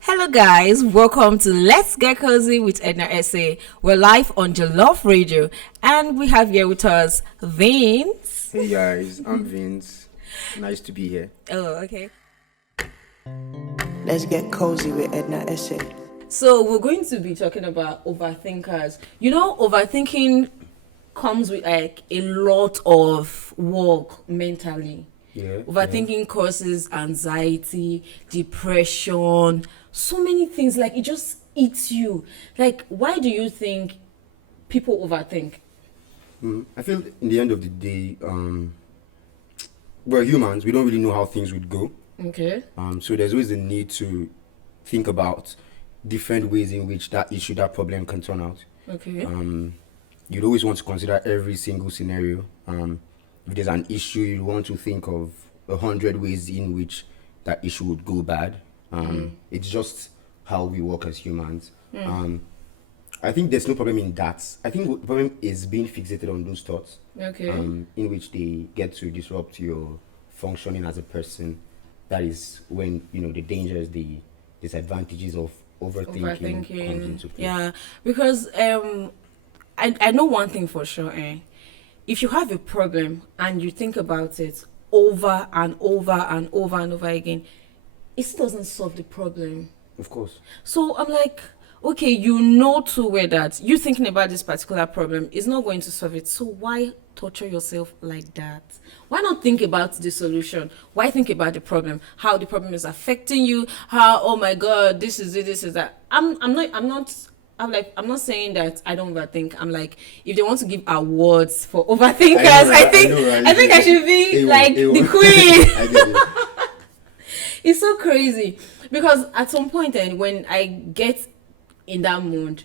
Hello, guys. Welcome to Let's Get Cozy with Edna Essay. We're live on Jollof Radio, and we have here with us Vince. Hey guys, I'm Vince. Nice to be here. Oh, okay. Let's get cozy with Edna Essay. So we're going to be talking about overthinkers. You know, overthinking comes with like a lot of work mentally. Overthinking causes anxiety, depression, so many things. Like, it just eats you. Like, why do you think people overthink? I feel in the end of the day, we're humans. We don't really know how things would go. Okay. So there's always a need to think about different ways in which that issue, that problem can turn out. Okay. You'd always want to consider every single scenario. If there's an issue, you want to think of 100 ways in which that issue would go bad. It's just how we work as humans. I think there's no problem in that. I think the problem is being fixated on those thoughts. Okay. In which they get to disrupt your functioning as a person. That is when, the dangers, the disadvantages of overthinking comes into play. Yeah, because I know one thing for sure. If you have a problem and you think about it over and over and over and over again, it still doesn't solve the problem. Of course. So I'm like, okay, you know too well that you thinking about this particular problem is not going to solve it. So why torture yourself like that? Why not think about the solution? Why think about the problem? How the problem is affecting you? How, oh my God, this is it, this is that. I'm not saying that I don't overthink. I'm like, if they want to give awards for overthinkers, I think I should be like the queen. I get it. It's so crazy because at some point then when I get in that mood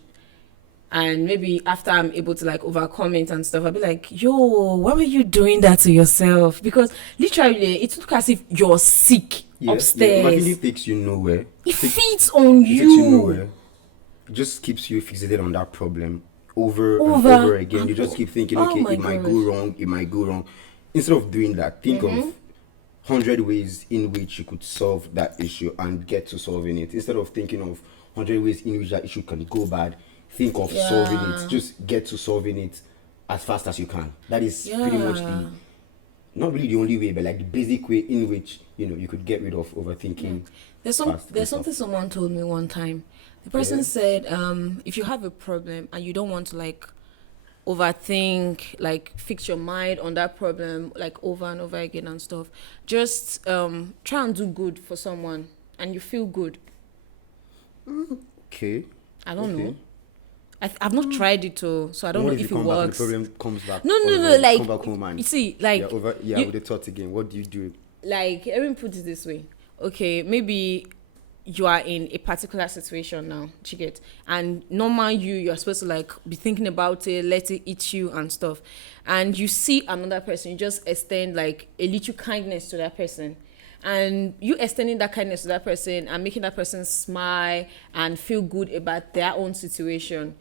and maybe after I'm able to like overcome it and stuff, I'll be like, yo, why were you doing that to yourself? Because literally it looks as if you're sick upstairs. But it takes you nowhere. It feeds on It takes you nowhere. It just keeps you fixated on that problem over and over again. You just keep thinking, okay, it might go wrong. Instead of doing that, think of 100 ways in which you could solve that issue and get to solving it. Instead of thinking of 100 ways in which that issue can go bad, think of solving it. Just get to solving it as fast as you can. That is pretty much not really the only way, but like the basic way in which, you could get rid of overthinking. There's something someone told me one time. The person said, if you have a problem and you don't want to like overthink, like fix your mind on that problem like over and over again and stuff, just try and do good for someone and you feel good. Okay. I don't know. I've not tried it too, so I don't know if it works. Back and the problem comes back. No. Like, come back home and you see, like, with the thought again. What do you do? Like, let me put it this way. Okay, maybe you are in a particular situation now, you get, and normal you're supposed to like be thinking about it, let it eat you and stuff, and you see another person, you just extend like a little kindness to that person, and you extending that kindness to that person and making that person smile and feel good about their own situation.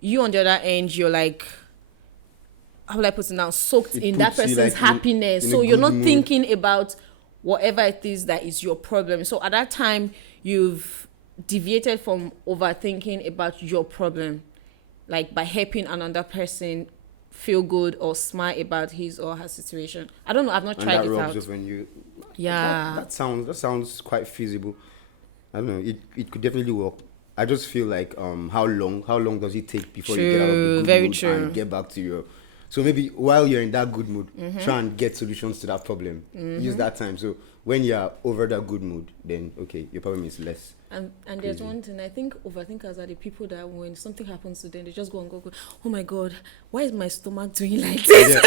You on the other end, you're like, how will I put it now, soaked in that person's like happiness. So you're not thinking about whatever it is that is your problem. So at that time, you've deviated from overthinking about your problem, like by helping another person feel good or smile about his or her situation. I don't know. I've not tried it out. Just when you, that sounds quite feasible. I don't know. It could definitely work. I just feel like how long does it take before you get out of the good mood and get back to your. So maybe while you're in that good mood, try and get solutions to that problem. Use that time. So when you're over that good mood, then okay, your problem is less. And there's one thing, I think overthinkers are the people that when something happens to them, they just go and go, oh my God, why is my stomach doing like this?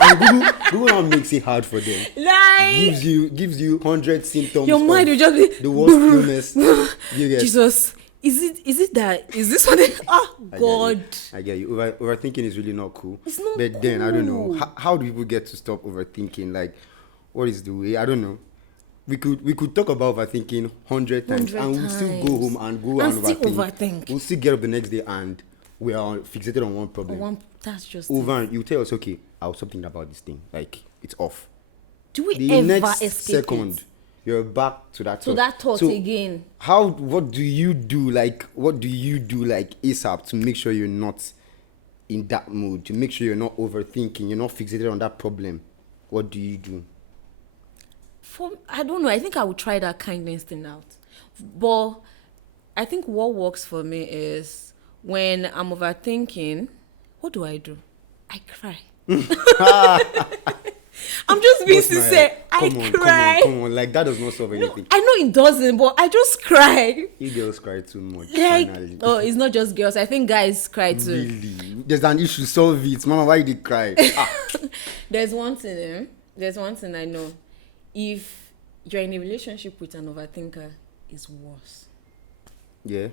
And Google now makes it hard for them. Like, gives you 100 symptoms. Your mind will just be the worst illness. Jesus. Is it that? Is this what God. I get you. Overthinking is really not cool. It's not But then, I don't know. How do people get to stop overthinking? Like, what is the way? I don't know. We could talk about overthinking 100 times and we'll still go home and overthink. We'll still get up the next day and we are fixated on one problem. That's just over and you tell us, okay, I'll stop thinking about this thing. Like, it's off. Do we the ever next escape second, it? you're back to that to that thought again. What do you do like ASAP to make sure you're not in that mood, to make sure you're not overthinking, you're not fixated on that problem? What do you do? I don't know. I think I would try that kindness thing out. But I think what works for me is when I'm overthinking, what do? I cry. I'm just being sincere. I cry. Come on. Like, that does not solve anything. I know it doesn't, but I just cry. You girls cry too much. Like, finally. oh, it's not just girls. I think guys cry too. Really? There's an issue. Solve it. Mama, why did you cry? There's one thing I know. If you're in a relationship with an overthinker, it's worse. Yeah.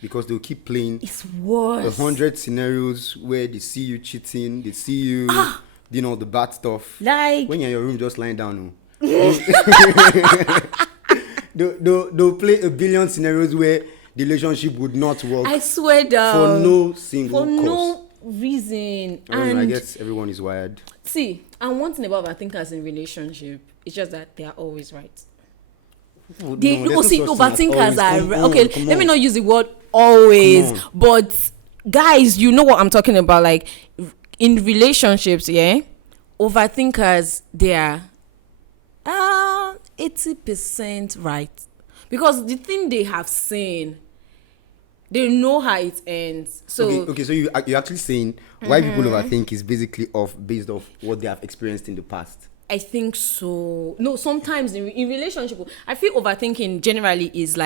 Because they'll keep playing. It's worse. 100 scenarios where they see you cheating, they see you doing all the bad stuff. Like, when you're in your room just lying down. They'll play a billion scenarios where the relationship would not work. I swear down. For no single cause. No reason. I guess everyone is wired. See, and one thing about overthinkers in relationship, it's just that they are always right. Overthinkers are okay. Let me not use the word always, but guys, you know what I'm talking about. Like in relationships, yeah, overthinkers, they are 80% right, because the thing they have seen, they know how it ends. So okay, so you're actually saying why people overthink is basically based off what they have experienced in the past. I think so. No, sometimes in relationship, I feel overthinking generally is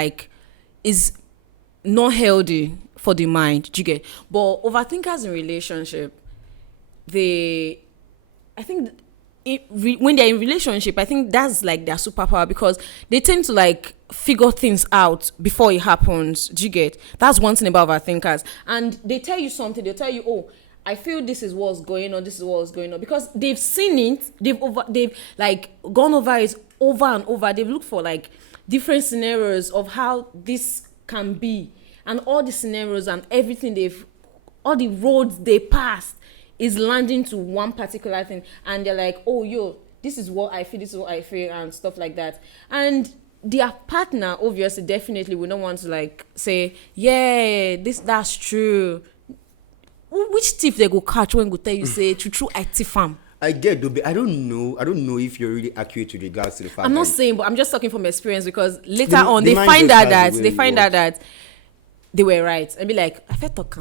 not healthy for the mind. Do you get? But overthinkers in relationship, when they're in relationship, I think that's like their superpower, because they tend to like figure things out before it happens. Do you get? That's one thing about overthinkers. And they tell you something. They'll tell you, oh, I feel this is what's going on. This is what's going on, because they've seen it. They've like gone over it over and over. They've looked for like different scenarios of how this can be, and all the scenarios and everything all the roads they passed is landing to one particular thing, and they're like, oh, this is what I feel. This is what I feel, and stuff like that. And their partner obviously definitely would not want to like say, yeah, that's true. Which thief they go catch when go tell you say true I thief am? I get though, but I don't know if you're really accurate with regards to the fact. I'm not saying, but I'm just talking from experience, because later on they find out that they were right, and be like, I felt talk.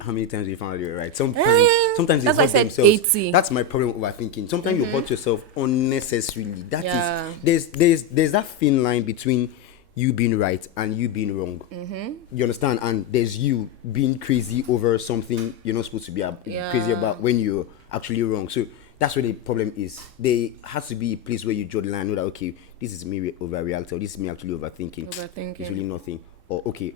How many times do you find out you're right? Sometimes that's why I said themselves. 80. That's my problem with overthinking. Sometimes you hurt yourself unnecessarily. There's that thin line between you being right and you being wrong. You understand? And there's you being crazy over something you're not supposed to be crazy about when you're actually wrong. So that's where the problem is. There has to be a place where you draw the line, know that, okay, this is me overreacting, or this is me actually overthinking. It's really nothing. Or, okay,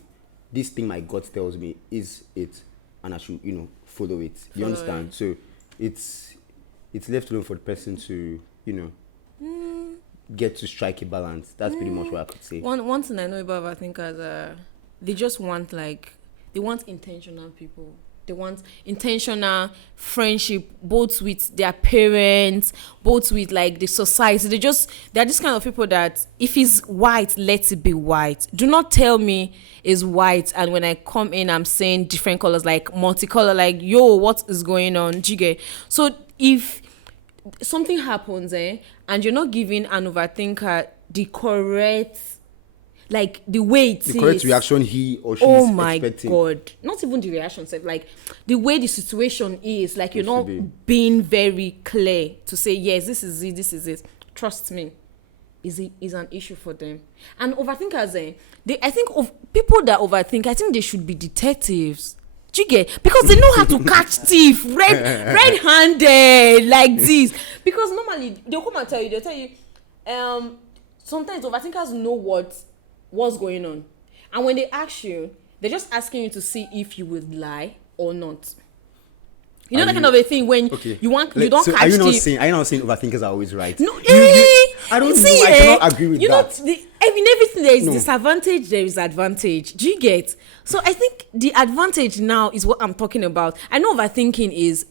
this thing my gut tells me is it, and I should, follow it. You understand? So it's left alone for the person to, get to strike a balance. That's pretty much what I could say. One thing I know about overthinkers, they just want they want intentional people. They want intentional friendship, both with their parents, both with like the society. They're this kind of people that if it's white, let it be white. Do not tell me it's white, and when I come in, I'm saying different colors, like multicolor, like, yo, what is going on? Jigga. So if something happens, and you're not giving an overthinker the correct, like the way it is, the correct reaction he or she is expecting. Oh my God. Not even the reaction, like the way the situation is, like you're not being very clear to say, yes, this is it. Trust me, is an issue for them. And overthinkers, I think of people that overthink, I think they should be detectives. Do you get? Because they know how to catch thief red-handed like this. Because normally they'll come and tell you, sometimes overthinkers know what's going on, and when they ask you, they're just asking you to see if you would lie or not. You know, that kind of a thing when you don't catch. Are you not saying overthinkers are always right? No, I don't know. I cannot agree with that. In everything there is disadvantage, there is advantage. Do you get? So I think the advantage now is what I'm talking about. I know overthinking is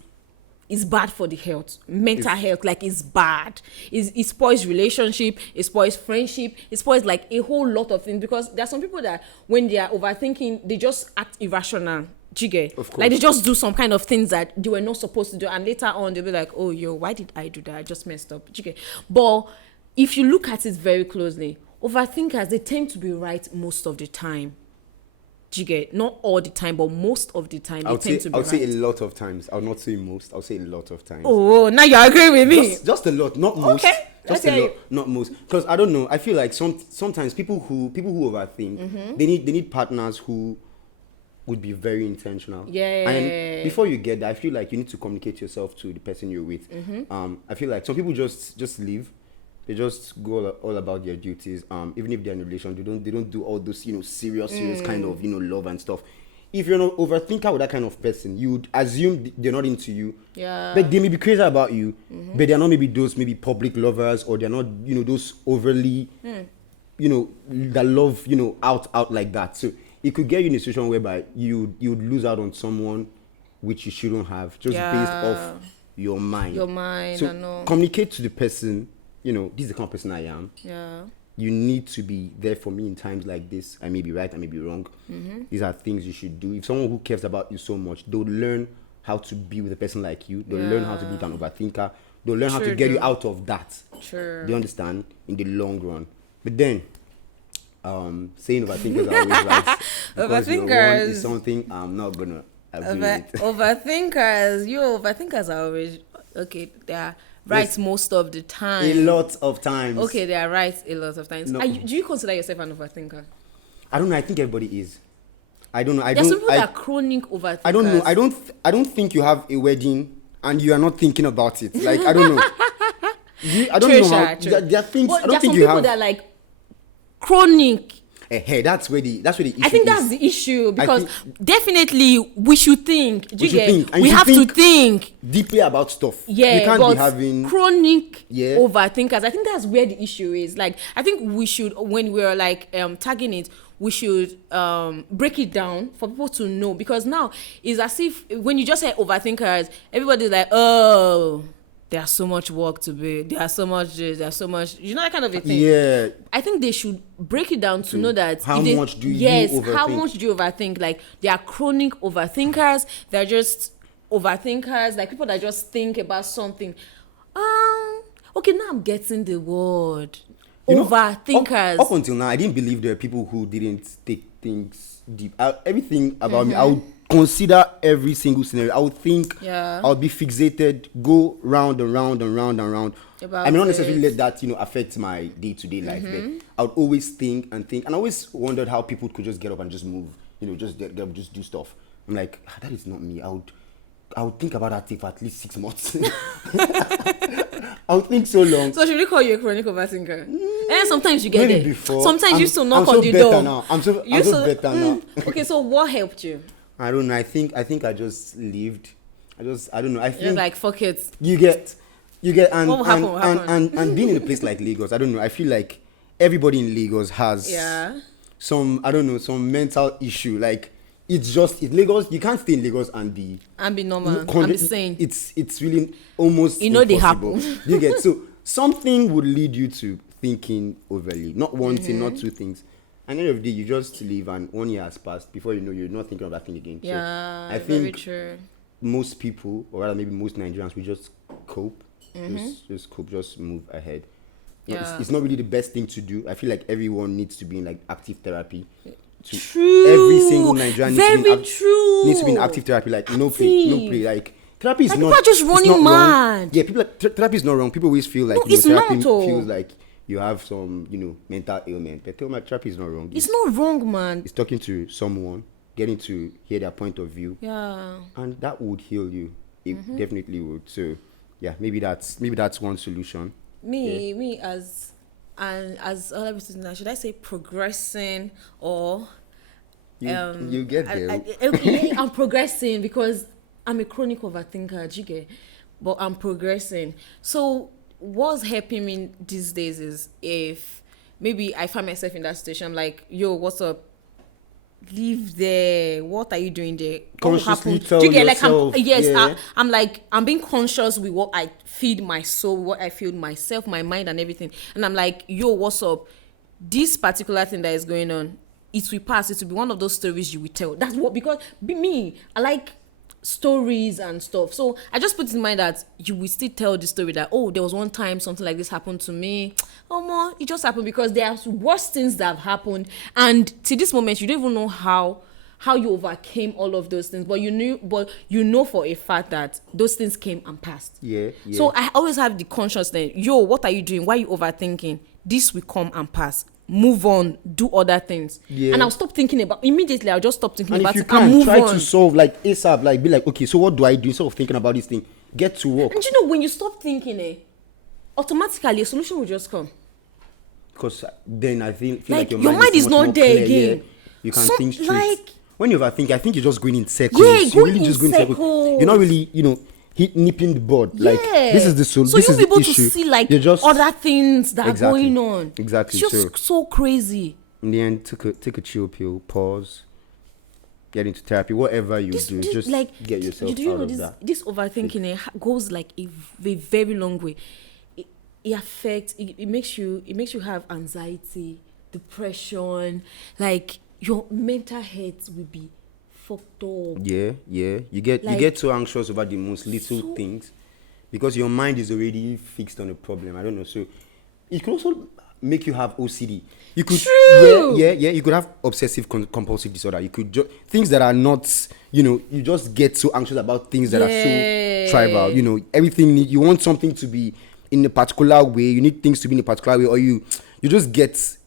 is bad for the health, mental health. Like, it's bad. It spoils relationship, it spoils friendship, it spoils like a whole lot of things, because there are some people that when they are overthinking, they just act irrational. Jiggy. Like, they just do some kind of things that they were not supposed to do, and later on they'll be like, oh, yo, why did I do that? I just messed up. Jiggy. But if you look at it very closely, overthinkers, they tend to be right most of the time. Jiggy. Not all the time, but most of the time they tend to be right. I would say a lot of times. I would not say most. I'll say a lot of times. Oh, now you agree with me. Just a lot, not most. Okay. Just a lot, not most. Because I don't know. I feel like sometimes people who overthink, they need partners who would be very intentional. Yeah. And before you get that, I feel like you need to communicate yourself to the person you're with. I feel like some people just leave. They just go all about their duties. Even if they're in a relation, they don't do all those, serious kind of, love and stuff. If you're an overthinker with that kind of person, you'd assume they're not into you. Yeah. But they may be crazy about you, but they're not maybe those public lovers, or they're not, those overly, that love, out like that. So it could get you in a situation whereby you'd lose out on someone which you shouldn't have, just based off your mind. So I know. Communicate to the person, this is the kind of person I am. Yeah. You need to be there for me in times like this. I may be right, I may be wrong. These are things you should do. If someone who cares about you so much, they'll learn how to be with a person like you. They'll learn how to be with an overthinker. They'll learn how to get you out of that. Sure. Do you understand? In the long run. But then, saying overthinkers are always right. Overthinkers is something I'm not gonna agree with. Overthinkers are always okay. They are right most of the time. A lot of times. Okay, they are right a lot of times. No. Do you consider yourself an overthinker? I don't know. I think everybody is. I don't know. There's some people that are chronic overthinkers. I don't know. I don't think you have a wedding and you are not thinking about it. Like, I don't know. I don't know how. There are things. But I don't think you have. There are some people that are like chronic. Hey, that's where the issue I think that's the issue, because definitely we should think. We have to think deeply about stuff. Yeah, you can't but be having chronic overthinkers. I think that's where the issue is. Like, I think we should, when we're like tagging it, we should break it down for people to know, because now it's as if when you just say overthinkers, everybody's like, oh, there's so much work to be, there's so much this, there's so much, that kind of a thing. Yeah. I think they should break it down to know that how much do you overthink? How much do you overthink? Like, they are chronic overthinkers. They're just overthinkers, like people that just think about something. Okay, now I'm getting the word. Overthinkers. Up until now, I didn't believe there were people who didn't take things deep. Everything about me, I would consider every single scenario. I would think, I would be fixated, go round and round and round and round. I may not necessarily let that, affect my day-to-day life. But I would always think, and I always wondered how people could just get up and just move, just get up, just do stuff. I'm like, that is not me. I would think about that thing for at least 6 months. I would think so long. So should we call you a chronic overthinker? And sometimes you get Maybe there. Before. Sometimes you used to knock on the door. Now. I'm so better now. Okay, so what helped you? I don't know. I think I just lived. I don't know. I think you're like, fuck it. You get and what happened? And being in a place like Lagos, I don't know. I feel like everybody in Lagos has some mental issue. Like, it's Lagos. You can't stay in Lagos and be normal. I'm saying it's really almost they impossible. happen. You get, so something would lead you to thinking overly, not one thing, not two things. And at the end of the day, you just leave, and 1 year has passed. Before you know, you're not thinking of that thing again. Yeah, so I very think true. Most people, or rather maybe most Nigerians, we just cope. Just cope, just move ahead. Yeah. It's not really the best thing to do. I feel like everyone needs to be in like active therapy. True. Every single Nigerian needs to be in active therapy. Like, no play. Like, therapy is not. People are just running mad. Wrong. Yeah, therapy is not wrong. People always feel like therapy feels like you have some, mental ailment. But therapy is not wrong. It's not wrong, man. It's talking to someone, getting to hear their point of view. Yeah. And that would heal you. It definitely would. So, yeah, maybe that's one solution. Me as all everything now, should I say progressing or you get there. I'm progressing because I'm a chronic overthinker, do you get? But I'm progressing. So what's helping me these days is if maybe I find myself in that situation, I'm like, yo, what's up? Leave there. What are you doing there? What Consciously happened? tell Do you get yourself, like yes, yeah. I'm like I'm being conscious with what I feed my soul, what I feed myself, my mind and everything. And I'm like, yo, what's up? This particular thing that is going on, it will pass. It will be one of those stories you will tell. That's what, because me, I like stories and stuff. So I just put in mind that you will still tell the story that, oh, there was one time something like this happened to me. Oh, more, it just happened, because there are worse things that have happened. And to this moment, you don't even know how you overcame all of those things. But you know for a fact that those things came and passed. Yeah. So I always have the consciousness, yo, what are you doing? Why are you overthinking? This will come and pass. Move on, do other things. Yeah. And I'll stop thinking about immediately. I'll just stop thinking and about if you it can, and move try on. to solve like ASAP, like be like, okay, so what do I do instead of thinking about this thing? Get to work. And you know, when you stop thinking, automatically a solution will just come. Because then I feel like your mind is not there again. Yeah. You can think straight. Like, when you overthink, I think you're just going in circles. Yeah, you're really just going in circles. You're not really, nipping the bud. Yeah. Like, this is the solution. So this you'll is be able the issue. to see like you're just, other things that exactly, are going on. Exactly. It's just so crazy. In the end, take a chill pill, pause, get into therapy, whatever you do, just like, get yourself out of that. This overthinking goes like a very long way. It affects. It makes you have anxiety, depression. Like your mental health will be fucked up. Yeah. You get so anxious about the most little things because your mind is already fixed on a problem. I don't know. So it could also make you have OCD. You could, True. Yeah. You could have obsessive compulsive disorder. You could things that are not, you just get so anxious about things that are so trivial. Everything you want something to be in a particular way. You need things to be in a particular way, or you just get,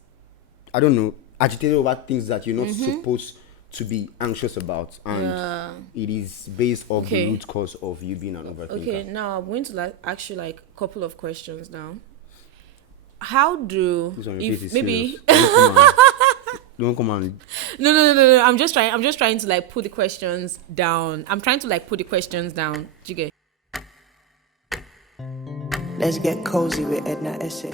I don't know, agitated over things that you're not supposed to be anxious about, and it is based off the root cause of you being an overthinker. Okay, now I'm going to ask you a couple of questions now. How do if maybe don't come on. No. I'm just trying to put the questions down. I'm trying to put the questions down. Do you get? Let's get cozy with Edna Essay.